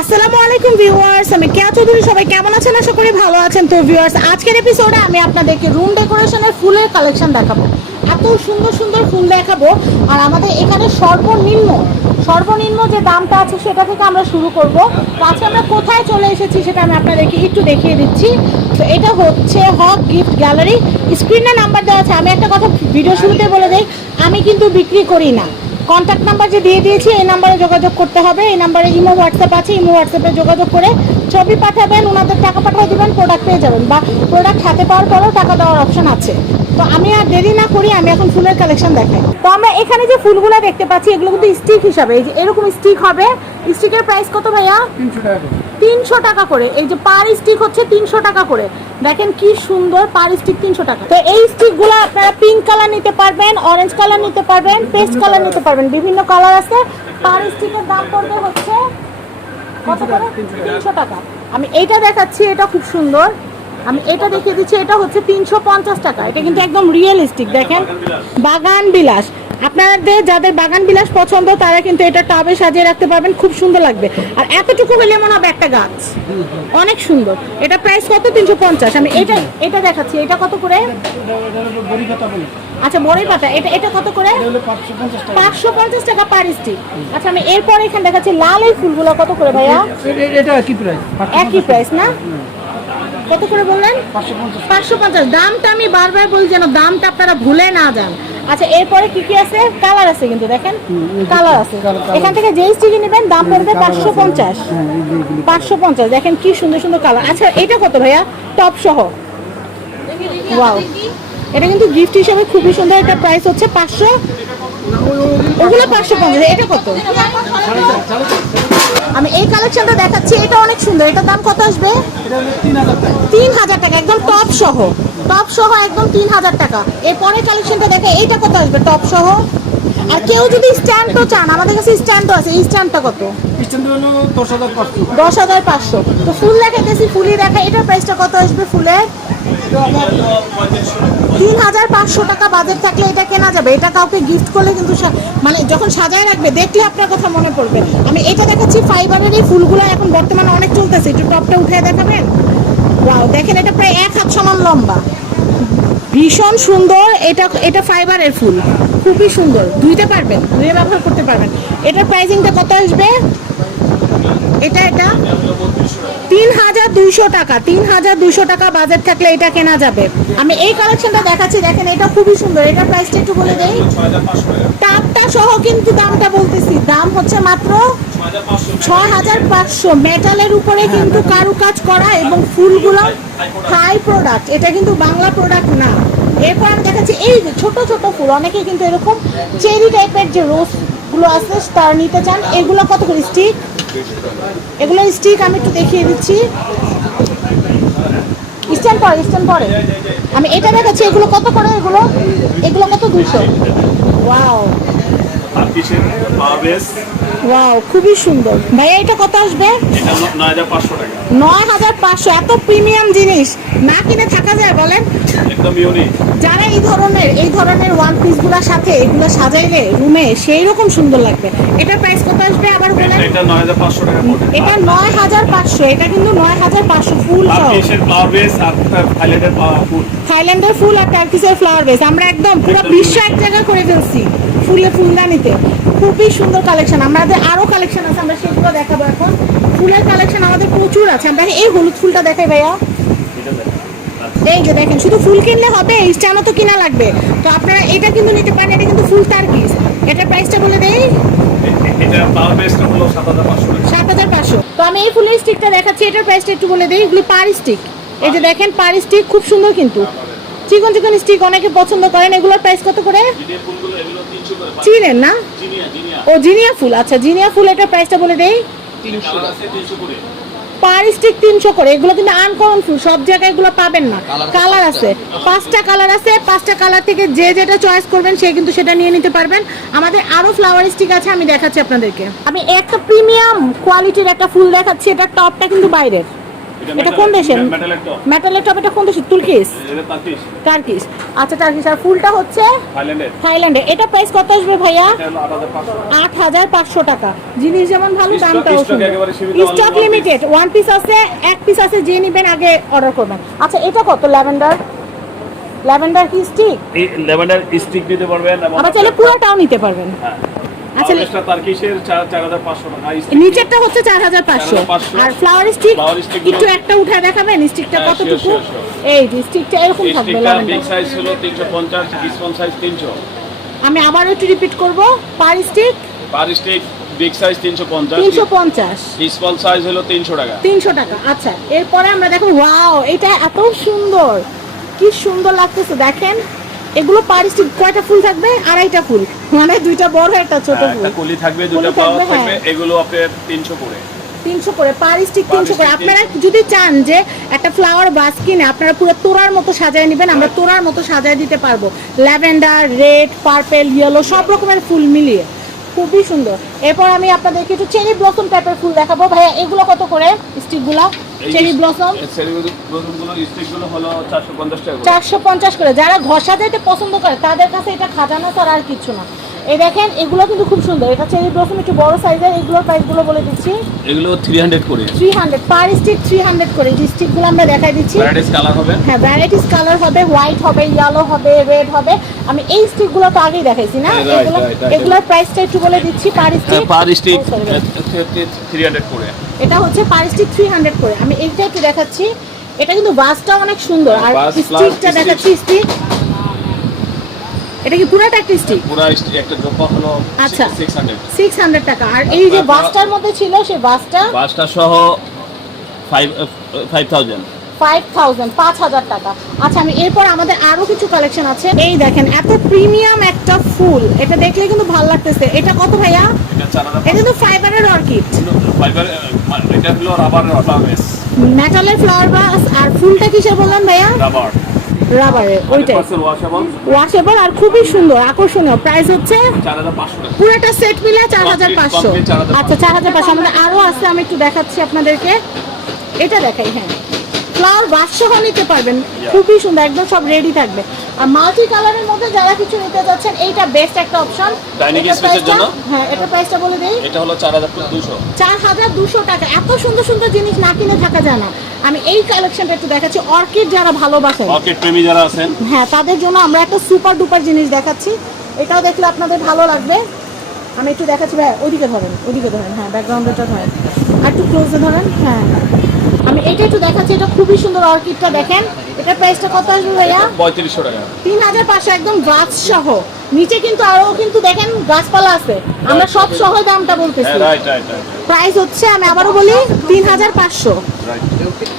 আসসালামু আলাইকুম ভিউয়ার্স, আমি কেয়া চৌধুরী। সবাই কেমন আছেন? আশা করি ভালো আছেন। তো ভিউয়ার্স, আজকের এপিসোডে আমি আপনাদেরকে রুম ডেকোরেশনের ফুলের কালেকশন দেখাবো। এত সুন্দর সুন্দর ফুল দেখাবো। আর আমাদের এখানে সর্বনিম্ন সর্বনিম্ন যে দামটা আছে সেটা থেকে আমরা শুরু করব। তো আজকে আমরা কোথায় চলে এসেছি সেটা আমি আপনাদেরকে একটু দেখিয়ে দিচ্ছি। তো এটা হচ্ছে হক গিফট গ্যালারি স্ক্রিনে নাম্বার দেওয়া আছে। আমি একটা কথা ভিডিও শুরুতে বলে দিই, আমি কিন্তু বিক্রি করি না। কন্ট্যাক্ট নাম্বার যে দিয়ে দিয়েছি, এই নাম্বারে যোগাযোগ করতে হবে। এই নাম্বারে ইমো হোয়াটসঅ্যাপ আছে, ইমো হোয়াটসঅ্যাপে যোগাযোগ করে ছবি পাঠাবেন ওনাদের টাকা পাঠিয়ে দেবেন প্রোডাক্ট পেয়ে যাবেন বা প্রোডাক্ট হাতে পাওয়ার পরেও টাকা দেওয়ার অপশন আছে। তো আমি আর দেরি না করি, আমি এখন ফুলের কালেকশন দেখাই। তো আমরা এখানে যে ফুলগুলো দেখতে পাচ্ছি, এগুলো কিন্তু স্টিক হিসাবে এরকম স্টিক হবে। স্টিকের প্রাইস কত ভাইয়া? তিনশো টাকা তিনশো টাকা করে। এই যে পার স্টিক হচ্ছে তিনশো টাকা করে। দেখেন কি সুন্দর পার স্টিক তিনশো টাকা। তো এই স্টিকগুলো আপনারা পিঙ্ক কালার নিতে পারবেন অরেঞ্জ কালার নিতে পারবেন পেস্ট কালার নিতে পারবেন। বিভিন্ন কালার আছে। পার স্টিকের দাম পড়বে হচ্ছে তিনশো টাকা। আমি এইটা দেখাচ্ছি, এটা খুব সুন্দর। আমি এটা দেখিয়ে দিচ্ছি, এটা হচ্ছে তিনশো পঞ্চাশ টাকা। এটা কিন্তু একদম রিয়েলিস্টিক দেখেন। বাগান বিলাস। আপনাদের যাদের বাগান বিলাস পছন্দ তারা কিন্তু এটা টাবে সাজিয়ে রাখতে পারবেন খুব সুন্দর লাগবে। আর এতটুকু হলে মনে হবে একটা গাছ। অনেক সুন্দর। এটা প্রাইস কত? তিনশো পঞ্চাশ। আমি এটা এটা দেখাচ্ছি। এটা কত করে? আচ্ছা বড়ই পাতা। এটা এটা কত করে? পাঁচশো পঞ্চাশ টাকা পার স্টিক আচ্ছা আমি এরপরে এখানে দেখাচ্ছি লাল এই ফুলগুলো কত করে ভাইয়া? এটা- একই প্রাইস একই প্রাইস না? কত করে বললেন? পাঁচশো পঞ্চাশ। দামটা আমি বারবার বলি যেন দামটা আপনারা ভুলে না যান। আচ্ছা এরপরে কি কি আছে? কালার আছে কিন্তু দেখেন। কালার আছে। এখান থেকে যেই স্টিকি নেবেন দাম পড়বে পাঁচশো পঞ্চাশ। হ্যাঁ পাঁচশো পঞ্চাশ দেখেন কি সুন্দর সুন্দর কালার আচ্ছা এটা কত ভাইয়া? টপ সহ। ওয়াও এটা কিন্তু গিফট হিসেবে খুবই সুন্দর এটা প্রাইস হচ্ছে পাঁচশো। ওগুলো পাঁচশো পঞ্চাশ এটা কত? আমি এই কালেকশনটা দেখাচ্ছি এটা অনেক সুন্দর। এটার দাম কত আসবে? তিন হাজার টাকা। তিন হাজার টাকা একদম টপ সহ। টপ সহ একদম তিন হাজার টাকা। এর পরের কালেকশনটা দেখে এইটা কত আসবে, টপ সহ? আর কেউ যদি স্ট্যান্ডও চান, আমাদের কাছে স্ট্যান্ডও আছে, এই স্ট্যান্ডটা কত? দশ হাজার পাঁচশো। তো ফুল দেখাইতেছি, ফুলই দেখা এটার প্রাইসটা কত আসবে ফুলের তিন হাজার পাঁচশো টাকা বাজেট থাকলে এটা কেনা যাবে। এটা কাউকে গিফট করলে কিন্তু মানে যখন সাজায় রাখবে, দেখলে আপনার কথা মনে পড়বে। আমি এটা দেখাচ্ছি ফাইবারের এই ফুলগুলো এখন বর্তমানে অনেক চলতেছে। একটু টপটা উঠে দেখাবেন? ওয়াও দেখেন, এটা প্রায় এক হাত সমান লম্বা। ভীষণ সুন্দর এটা এটা ফাইবারের ফুল। খুবই সুন্দর। ধুইতে পারবেন ধুয়ে ব্যবহার করতে পারবেন। এটার প্রাইসিংটা কত আসবে? এটা এটা? তিন হাজার দুইশো টাকা তিন হাজার দুইশো টাকা বাজেট থাকলে এটা কেনা যাবে। আমি এই কালেকশনটা দেখাচ্ছি দেখেন এটা খুবই সুন্দর। এটা প্রাইসটা একটু বলে দেই। টাপটা সহ কিন্তু দামটা বলতেছি। দাম হচ্ছে মাত্র ছয় হাজার পাঁচশো। মেটালের উপরে কিন্তু কারুকাজ করা এবং ফুলগুলো হাই প্রোডাক্ট। এটা কিন্তু বাংলা প্রোডাক্ট না। এরপর আমি দেখাচ্ছি, এই যে ছোট ছোট ফুল অনেকে কিন্তু এরকম চেরি টাইপের যে রোজগুলো আছে, তার নিতে চান। এগুলো কত করে স্টিক? এগুলো স্টিক আমি একটু দেখিয়ে দিচ্ছি। স্ট্যান্ড পরে স্ট্যান্ড পরে। আমি এটা দেখাচ্ছি, এগুলো কত করে এগুলো? এগুলো কত? দুশো ওয়াও। ওয়াও খুবই সুন্দর। ভাইয়া এটা কত আসবে? নয় হাজার পাঁচশো এত প্রিমিয়াম জিনিস। না কিনে থাকা যায় বলেন। যারা এই ধরনের এই ধরনের ওয়ান সাথে এগুলো সাজাইলে রুমে সেই রকম সুন্দর লাগবে। এটার প্রাইস কত আসবে আবার বলেন? এটা নয় হাজার পাঁচশো টাকা পড়বে। এটা নয় হাজার পাঁচশো এটা কিন্তু নয় হাজার পাঁচশো ফুল আর সহ কিসের পাওয়াবেস আর থাইল্যান্ডের ফুল থাইল্যান্ডের ফুল আর টার্কিসের ফ্লাওয়ার বেস আমরা একদম পুরো বিশ্ব এক জায়গা করে ফেলছি ফুলে ফুলদানিতে। খুবই সুন্দর কালেকশন আমাদের আরও কালেকশন আছে আমরা সেগুলো দেখাবো এখন। ফুলের কালেকশন আমাদের প্রচুর আছে। আমরা এই হলুদ ফুলটা দেখাই ভাইয়া। এই যে দেখেন শুধু ফুল কিনলে হবে স্ট্যান্ডও তো কিনা লাগবে। তো আপনারা এটা কিন্তু নিতে পারেন এটা কিন্তু ফুল তার টার্কিস এটার প্রাইসটা বলে দেই। সাত হাজার পাঁচশো তো আমি এই ফুলের স্টিকটা দেখাচ্ছি এটার প্রাইসটা একটু বলে দিই। এগুলি পার স্টিক এই যে দেখেন পার স্টিক খুব সুন্দর কিন্তু। চিকন চিকন স্টিক অনেকে পছন্দ করেন। এগুলোর প্রাইস কত করে? চিনেন না? ও জিনিয়া ফুল। আচ্ছা জিনিয়া ফুল এটার প্রাইসটা বলে দেই। পার স্টিক তিনশো করে এগুলো কিন্তু আনকমন ফুল সব জায়গায় এগুলো পাবেন না। কালার আছে পাঁচটা। কালার আছে পাঁচটা কালার থেকে যে যেটা চয়েস করবেন সে কিন্তু সেটা নিয়ে নিতে পারবেন। আমাদের আরও ফ্লাওয়ার স্টিক আছে আমি দেখাচ্ছি আপনাদেরকে। আমি একটা প্রিমিয়াম কোয়ালিটির একটা ফুল দেখাচ্ছি এটা টপটা কিন্তু বাইরের। এটা কোন দেশের? মেটালের টপ এটা কোন দেশের? তুর্কিস। টার্কিস আচ্ছা টার্কিশ আর ফুলটা হচ্ছে থাইল্যান্ডে এটা প্রাইস কত আসবে ভাইয়া? আট হাজার পাঁচশো টাকা। জিনিস যেমন ভালো দামটাও স্টক লিমিটেড ওয়ান পিস আছে এক পিস আছে যে নেবেন আগে অর্ডার করবেন। আচ্ছা এটা কত? ল্যাভেন্ডার ল্যাভেন্ডার কি স্টিক এই লেভেন্ডার স্টিক নিতে পারবেন আবার চাইলে পুরোটাও নিতে পারবেন। হ্যাঁ। আচ্ছা, তার্কিশের চার চার হাজার পাঁচশো টাকা নিচেরটা হচ্ছে চার হাজার পাঁচশো। 4,500 আর ফ্লাওয়ার স্টিক একটু একটা উঠে দেখাবেন স্টিকটা হ্যাঁ, কতটুকু. এই স্টিকটা এরকম থাকবে বিগ সাইজ স্মল সাইজ আমি আবার একটু রিপিট করব। Per stick per stick big size তিনশো পঞ্চাশ। তিনশো পঞ্চাশ। স্মল সাইজ হলো তিনশো টাকা। তিনশো টাকা আচ্ছা। এরপরে আমরা দেখো ওয়াও এটা এত সুন্দর। কি সুন্দর লাগতেছে দেখেন। এগুলো পার স্টিক কয়টা ফুল থাকবে? আড়াইটা ফুল। মানে দুইটা বড় একটা ছোট হ্যাঁ, ফুল। একটা কলি থাকবে কলি দুটো থাকবে, থাকবে হ্যাঁ। এগুলো আপনার তিনশো করে। তিনশো করে পার স্টিক তিনশো করে। আপনারা যদি চান যে একটা ফ্লাওয়ার বাস কিনে আপনারা পুরো তোড়ার মতো সাজায় নেবেন আমরা তোড়ার মতো সাজায় দিতে পারব। ল্যাভেন্ডার রেড পার্পেল ইয়েলো সব রকমের ফুল মিলিয়ে। খুবই সুন্দর। এরপর আমি আপনাদেরকে একটু চেরি ব্লসম টাইপের ফুল দেখাবো। ভাইয়া এগুলো কত করে স্টিকগুলো? চেরি ব্লসম চেরি হলো টাকা করে। যারা ঘষা যেতে পছন্দ করে তাদের কাছে এটা খাজানা ছাড়া আর কিছু না। এই দেখেন এগুলো কিন্তু খুব সুন্দর। এটা চেরি ব্লসম একটু বড় সাইজের এগুলোর প্রাইসগুলো বলে দিচ্ছি। এগুলো থ্রি হান্ড্রেড করে। Three hundred per stick three hundred করে। যে স্টিকগুলো আমরা দেখাই দিচ্ছি। ভ্যারাইটিস কালার হবে? হ্যাঁ ভ্যারাইটিস কালার হবে হোয়াইট হবে ইয়েলো হবে রেড হবে। আমি এই স্টিকগুলো তো আগেই দেখাইছি না? হ্যাঁ, এগুলো. এগুলোর প্রাইসটা একটু বলে দিচ্ছি per stick per stick Oh, sorry, guys. Three hundred করে। এটা হচ্ছে পার স্টিক থ্রি হান্ড্রেড করে। আমি এইটা একটু দেখাচ্ছি। এটা কিন্তু বাসটা অনেক সুন্দর। আর স্টিকটা দেখাচ্ছি স্টিক পুরাটা একটা স্টিক পুরা স্টিক একটা জোপা হলো আচ্ছা। সিক্স হান্ড্রেড সিক্স হান্ড্রেড টাকা। আর এই যে বাসটার মধ্যে ছিল সেই বাসটা বাসটা সহ five five thousand five thousand পাঁচ হাজার টাকা। আচ্ছা আমি এরপর আমাদের আরও কিছু কালেকশন আছে। এই দেখেন এত প্রিমিয়াম একটা ফুল। এটা দেখলে কিন্তু ভালো লাগতেছে। এটা কত ভাইয়া? এটা কিন্তু ফাইবারের অর্কিড ফাইবার এটা হলো রাবার রাবারেস মেটালের ফ্লাওয়ার বাস আর ফুলটা কিসের বললাম ভাইয়া? রাবার রাবারের ওইটাই। ওয়াশেবল আর খুবই সুন্দর আকর্ষণীয়। প্রাইস হচ্ছে পুরোটা সেট মিলে চার হাজার পাঁচশো। আচ্ছা চার হাজার পাঁচশো। আমাদের আরও আছে আমি একটু দেখাচ্ছি আপনাদেরকে। এটা দেখাই হ্যাঁ। ফ্লাওয়ার বাদশাহ নিতে পারবেন। খুবই সুন্দর একদম সব রেডি থাকবে। আর মাল্টি কালারের মধ্যে যারা কিছু নিতে যাচ্ছেন এইটা বেস্ট একটা অপশন জন্য? হ্যাঁ এটা প্রাইসটা বলে দেই। এটা হলো চার হাজার দুশো। চার হাজার দুশো টাকা। এত সুন্দর সুন্দর জিনিস না কিনে থাকা যায় না। আমি এই কালেকশনটা একটু দেখাচ্ছি। অর্কিড যারা ভালোবাসেন। অর্কিড প্রেমী যারা আছেন। হ্যাঁ তাদের জন্য আমরা একটা সুপার ডুপার জিনিস দেখাচ্ছি। এটাও দেখলে আপনাদের ভালো লাগবে। আমি একটু দেখাচ্ছি ভাই ওইদিকে ধরেন ওইদিকে ধরেন। হ্যাঁ ব্যাকগ্রাউন্ডটা ধরেন। আর একটু ক্লোজে ধরেন। হ্যাঁ। আমি এটা একটু দেখাচ্ছি এটা খুবই সুন্দর অর্কিডটা দেখেন। এটার প্রাইসটা কত আসবে ভাইয়া? পঁয়ত্রিশশো টাকা। তিন হাজার পাঁচশো একদম গাছ সহ। নিচে কিন্তু আরও কিন্তু দেখেন গাছপালা আছে। আমরা সব সহ দামটা বলতেছি। রাইট রাইট রাইট প্রাইস হচ্ছে আমি আবারও বলি তিন হাজার পাঁচশো।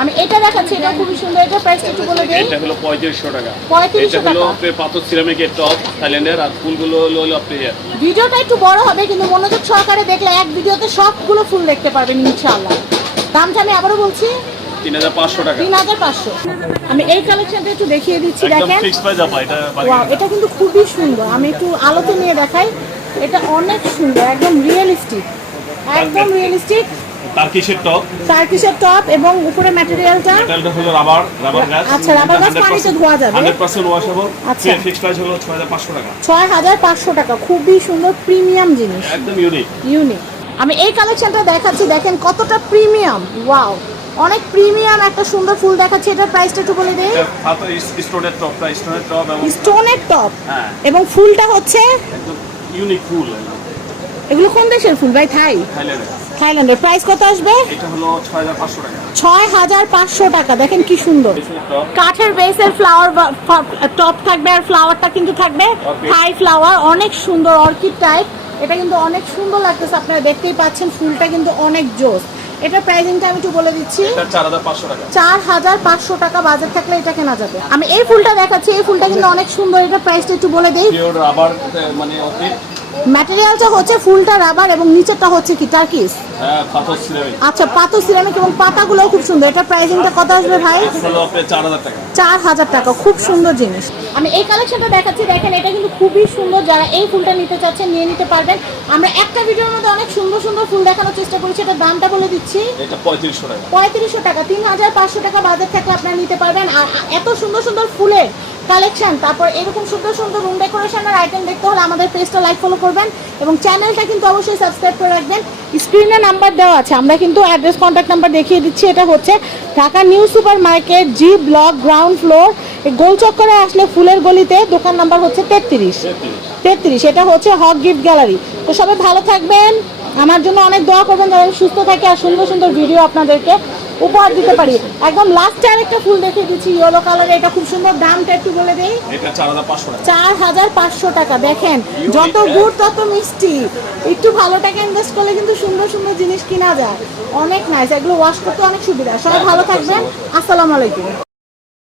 আমি এটা দেখাচ্ছি এটা খুবই সুন্দর এটা প্রাইস একটু বলে দিই। এটা হলো পঁয়ত্রিশশো টাকা। 3500 এটা হলো টাকা। পাথর সিরামিকের টপ থাইল্যান্ডের আর ফুলগুলো হলো হলো আপনি ভিডিওটা একটু বড় হবে কিন্তু মনোযোগ সহকারে দেখলে এক ভিডিওতে সবগুলো ফুল দেখতে পারবেন ইনশাআল্লাহ। দামটা আমি আবারও বলছি? আমি এই কালেকশনটা একটু দেখিয়ে দিচ্ছি দেখেন। এটা কিন্তু খুবই সুন্দর। আমি একটু আলোতে নিয়ে দেখাই। এটা অনেক সুন্দর একদম রিয়েলিস্টিক একদম রিয়েলিস্টিক টার্কিশের টপ টার্কিশের টপ এবং উপরে ম্যাটেরিয়ালটা মেটালটা হলো রাবার রাবার গ্লাস আচ্ছা, পানিতে ধোয়া যাবে। ওয়াশেবল আচ্ছা। প্রাইস হলো টাকা। খুবই সুন্দর প্রিমিয়াম জিনিস। একদম ইউনিক ইউনিক আমি এই কালেকশনটা দেখাচ্ছি দেখেন কতটা প্রিমিয়াম ওয়াও অনেক প্রিমিয়াম একটা সুন্দর ফুল দেখাচ্ছি এটার প্রাইসটা একটু বলে দিই। স্টোনের টপটা স্টোনের টপ এবং স্টোনের টপ হ্যাঁ। এবং ফুলটা হচ্ছে? ইউনিক ফুল এগুলো কোন দেশের ফুল ভাই? থাই? থাইল্যান্ডের। থাইল্যান্ডের। প্রাইস কত আসবে? এটা হলো ছয় হাজার পাঁচশো টাকা। ছয় হাজার পাঁচশো টাকা। দেখেন কি সুন্দর। কাঠের বেসের ফ্লাওয়ার টপ থাকবে আর ফ্লাওয়ারটা কিন্তু থাকবে। থাই ফ্লাওয়ার অনেক সুন্দর অর্কিড টাইপ এটা কিন্তু অনেক সুন্দর লাগতেছে আপনারা দেখতেই পাচ্ছেন ফুলটা কিন্তু অনেক জোস। এটা প্রাইসিংটা আমি একটু বলে দিচ্ছি। চার হাজার পাঁচশো টাকা। বাজার থাকলে এটা কেনা যাবে। আমি এই ফুলটা দেখাচ্ছি এই ফুলটা কিন্তু অনেক সুন্দর এটা প্রাইসটা একটু বলে দিই। রাবার মানে ম্যাটেরিয়ালটা হচ্ছে ফুলটা রাবার এবং নিচেরটা হচ্ছে কি টার্কিস হ্যাঁ আচ্ছা পাথর সিরামিক এবং পাতাগুলোও খুব সুন্দর। এটা প্রাইসিংটা কত আসবে ভাই? চার হাজার টাকা। চার হাজার টাকা খুব সুন্দর জিনিস। আমি এই কালেকশনটা দেখাচ্ছি দেখেন এটা কিন্তু খুবই সুন্দর। যারা এই ফুলটা নিতে চাচ্ছেন নিয়ে নিতে পারবেন। আমরা একটা ভিডিওর মধ্যে অনেক সুন্দর সুন্দর ফুল দেখানোর চেষ্টা করেছি এটা দামটা বলে দিচ্ছি। এটা পঁয়ত্রিশশো টাকা। পঁয়ত্রিশশো টাকা তিন হাজার পাঁচশো টাকা বাজার থাকলে আপনারা নিতে পারবেন। আর এত সুন্দর সুন্দর ফুলের কালেকশন তারপর এরকম সুন্দর সুন্দর রুম ডেকোরেশনের আইটেম দেখতে হলে আমাদের পেজটা লাইক ফলো করবেন এবং চ্যানেলটা কিন্তু অবশ্যই সাবস্ক্রাইব করে রাখবেন। স্ক্রিনে নাম্বার দেওয়া আছে আমরা কিন্তু অ্যাড্রেস কন্ট্যাক্ট নাম্বার দেখিয়ে দিচ্ছি। এটা হচ্ছে Dhaka new super market G block ground floor গোল চক্করে আসলে ফুলের গলিতে দোকান নাম্বার হচ্ছে তেত্রিশ। তেত্রিশ এটা হচ্ছে হক গিফট গ্যালারি। তো সবাই ভালো থাকবেন। আমার জন্য অনেক দোয়া করবেন যাতে সুস্থ থাকে আর সুন্দর সুন্দর ভিডিও আপনাদেরকে উপহার দিতে পারি। একদম লাস্টে আরেকটা ফুল দেখে দিচ্ছি ইয়েলো কালার এটা খুব সুন্দর দামটা একটু বলে দেই। চার হাজার পাঁচশো টাকা। চার হাজার পাঁচশো টাকা দেখেন যত গুড় তত মিষ্টি। একটু ভালো টাকা ইনভেস্ট করলে কিন্তু সুন্দর সুন্দর জিনিস কিনা যায়। অনেক নাইস এগুলো ওয়াশ করতে অনেক সুবিধা। সবাই ভালো থাকবেন। আসসালামু আলাইকুম।